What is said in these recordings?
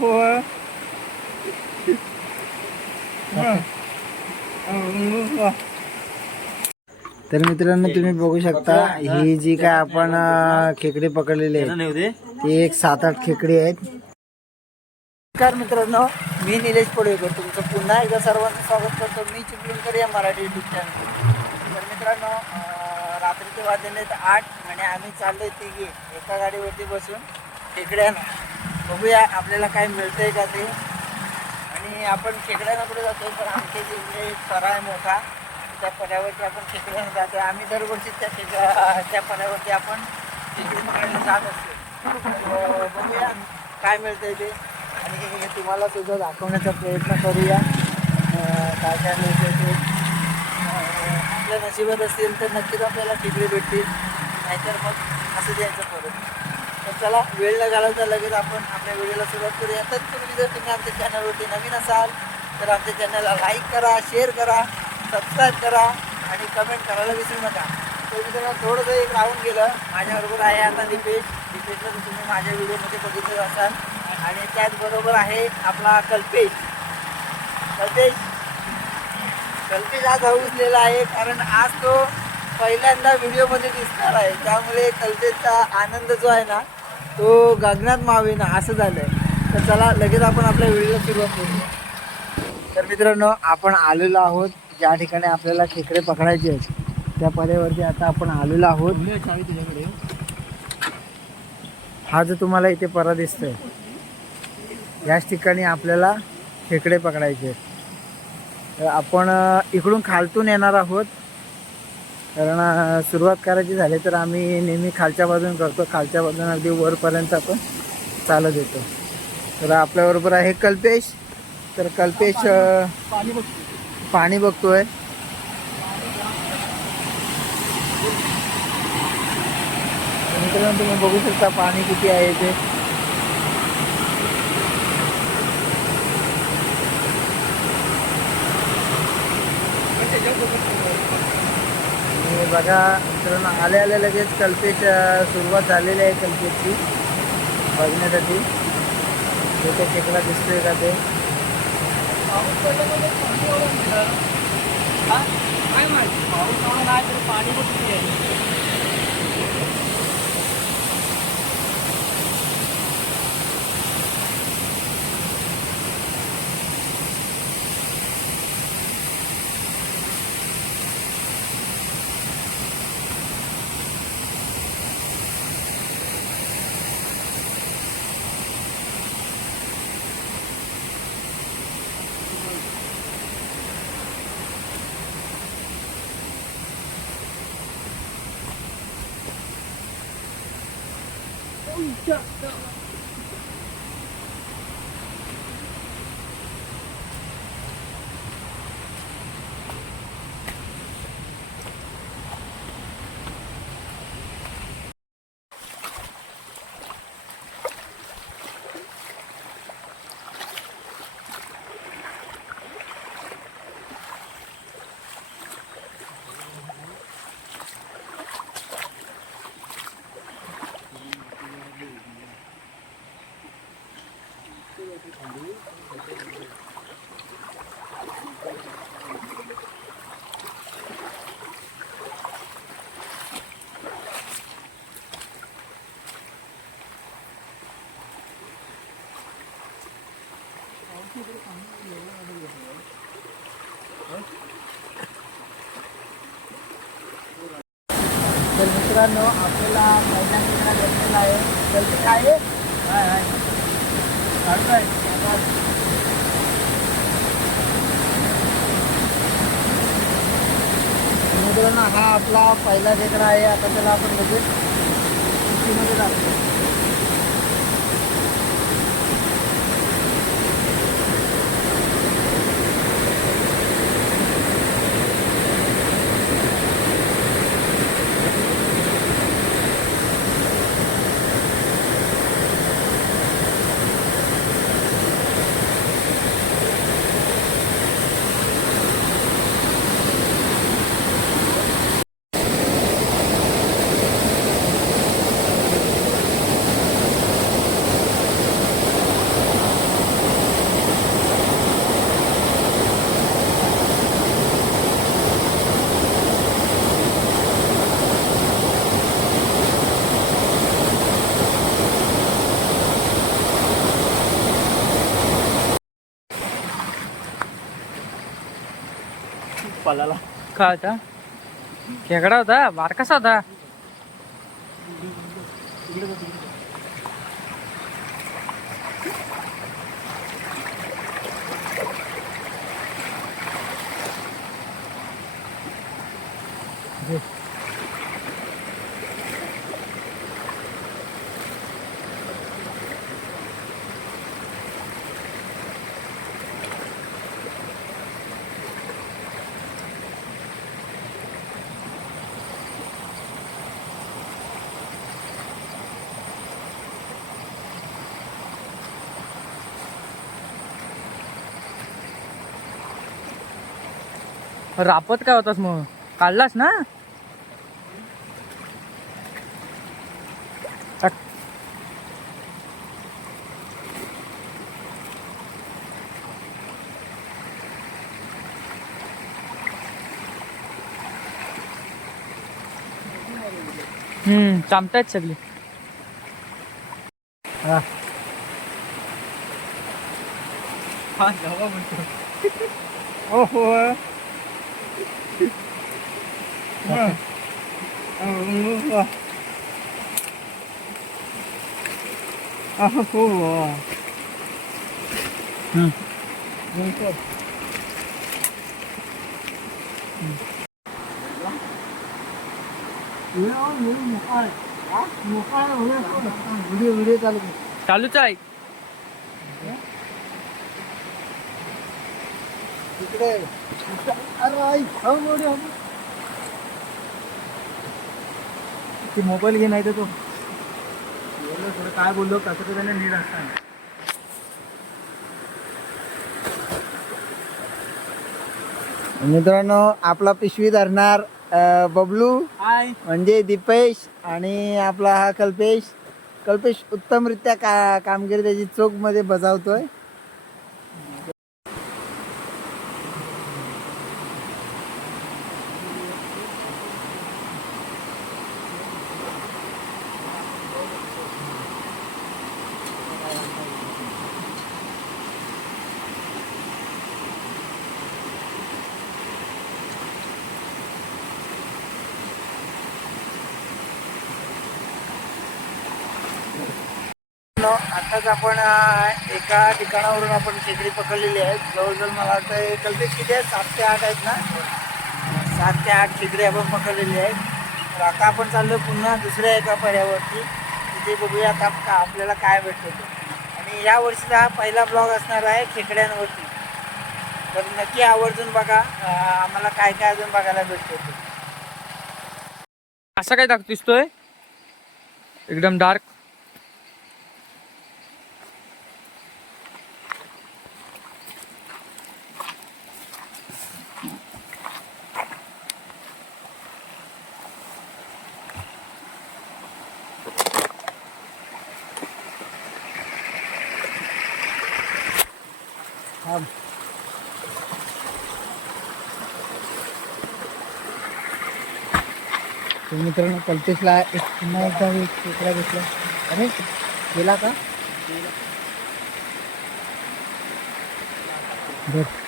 बापू तर मित्रांनो तुम्ही बघू शकता ही जी काय आपण खेकडे पकडलेली आहे ती एक सात आठ खेकडी आहेत. नमस्कार मित्रांनो मी निलेश पडवेकर तुमचं पुन्हा एकदा सर्वांचं स्वागत करतो मी चिपळूणकर या मराठी युट्यूब चॅनल तर मित्रांनो रात्रीचे वाजले आहेत आठ आणि आम्ही चाललोय तिघी एका गाडीवरती बसून खेकड्यानं. बघूया आपल्याला काय मिळतंय का ते. आणि आपण खेकड्यांकडे कुठे जातोय? पण आमच्या इकडे परा आहे मोठा. त्या पऱ्यावरती आपण खेकड्यांना जातो आम्ही दरवर्षी त्या खेकड्या त्या पऱ्यावरती आपण खेकडी पकडायला जात असतो. बघूया काय मिळतंय ते. आणि तुम्हाला सुद्धा दाखवण्याचा प्रयत्न करूया. काय काय मिळतंय ते. आपल्या नशिबात असतील तर नक्कीच आपल्याला खेकडी भेटतील. नाहीतर मग असं द्यायचं परत. तर चला वेळ न घालवता लगेच आपण आपल्या व्हिडिओला सुरुवात करूया. तर तुम्ही जर तुम्ही आमच्या चॅनलवरती नवीन असाल तर आमच्या चॅनलला लाईक करा शेअर करा सबस्क्राईब करा आणि कमेंट करायला विसरू नका. तर मित्रांनो थोडंसं एक राहून गेलं. माझ्याबरोबर आहे आता दीपेश दीपेशला तर तुम्ही माझ्या व्हिडिओमध्ये बघितलं असाल. आणि त्याचबरोबर आहे आपला कल्पेश. कल्पेश कल्पेश आज उचलेला आहे कारण आज तो पहिल्यांदा व्हिडिओमध्ये दिसणार आहे. त्यामुळे कल्पेशचा आनंद जो आहे ना तो गगनात मावेना असं झालं आहे तर चला लगेच आपण आपल्या व्हिडिओला सुरुवात करूया. तर मित्रांनो आपण आलेलो आहोत. ज्या ठिकाणी आपल्याला खेकडे पकडायचे आहेत त्या पर्यावरती आता आपण आलेलो आहोत. हा जो तुम्हाला इथे परा दिसतोय याच ठिकाणी आपल्याला खेकडे पकडायचे आहेत. तर आपण इकडून खालतून येणार आहोत. कारण सुरुवात करायची झाली तर आम्ही नेहमी खालच्या बाजून करतो. खालच्या बाजून अगदी वरपर्यंत आपण चालत येतो. तर आपल्याबरोबर आहे कल्पेश. तर कल्पेश पाणी बघतोय. मित्रांनो तुम्ही बघू शकता पाणी किती आहे ते. आणि बघा मित्रांनो आले आले लगेच कल्पेश सुरुवात झालेली आहे कल्पेशची बघण्यासाठी. कुठे खेकडा दिसतोय का ते? तर मित्रांनो आपल्याला पहिला खेकडा भेटलेला आहे. गलती काय आहे. हाय हाय. काढतोय. मित्रांनो हा आपला पहिला खेकडा आहे. आता त्याला आपण लगेच पिशवीमध्ये टाकतो पलाला. काय होता? खेकडा होता? बारकासा होता? रापत काय होतास मग? काढलास ना. हम्म चामतायत सगळी. हा. हा जावा म्हणतो. ओहो. व्हिडिओ व्हिडिओ चालू कर. चालूच आहे तिकडे अरे आई हो मोठी हो. ती मोबाईल घे नाही तर तो बोललो थोडं काय बोललो कसं तर त्याने नीट असताना मित्रांनो आपला पिशवी धरणार अं, बबलू हाय. म्हणजे दीपेश आणि आपला हा कल्पेश. कल्पेश उत्तमरित्या का कामगिरी त्याची चोखमध्ये बजावतोय. नो, आताच आपण एका ठिकाणावरून आपण खेकडी पकडलेली आहे जवळजवळ मला वाटतं कल्पेश किती आहे सात ते आठ आहेत ना? सात ते आठ खेकडी आपण पकडलेली आहे तर आता आपण चाललो पुन्हा दुसऱ्या एका पर्यावरती तिथे बघूया आता का आपल्याला काय भेटतं आणि या वर्षीचा हा पहिला ब्लॉग असणार आहे खेकड्यांवरती. तर नक्की आवर्जून बघा आम्हाला काय काय अजून बघायला भेटतं असं काय दाखवतोय एकदम डार्क थांब. मित्रांनो कल्पेशला एक पुन्हा एकदा एक खेकडा भेटला. अरे गेला का? बरं.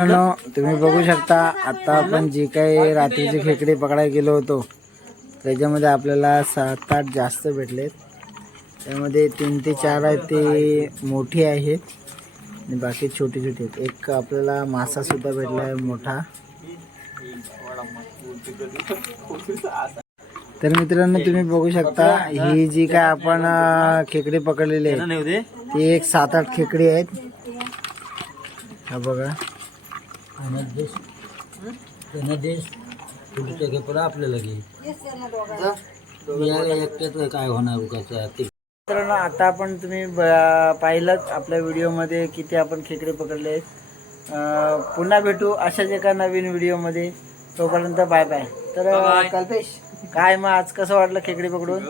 तुम्ही बघू शकता आता आपण जे काही रात्रीचे खेकडे पकडायला गेलो होतो त्याच्यामध्ये आपल्याला सात आठ जास्त भेटलेत. त्यामध्ये तीन ते चार आहेत ते मोठी आहेत आणि बाकी छोटी छोटी आहेत. एक आपल्याला मासा सुद्धा भेटला आहे मोठा. तर मित्रांनो तुम्ही बघू शकता ही जी काय आपण खेकडे पकडलेली आहे ती एक सात आठ खेकडी आहेत. हा बघा. काय होणार उगाच ते मित्रांनो आता आपण तुम्ही पाहिलंच आपल्या व्हिडिओमध्ये किती आपण खेकडे पकडले. आहेत पुन्हा भेटू अशाच एका नवीन व्हिडिओमध्ये. तोपर्यंत बाय बाय. तर कल्पेश काय मग आज कसं वाटलं खेकडे पकडून?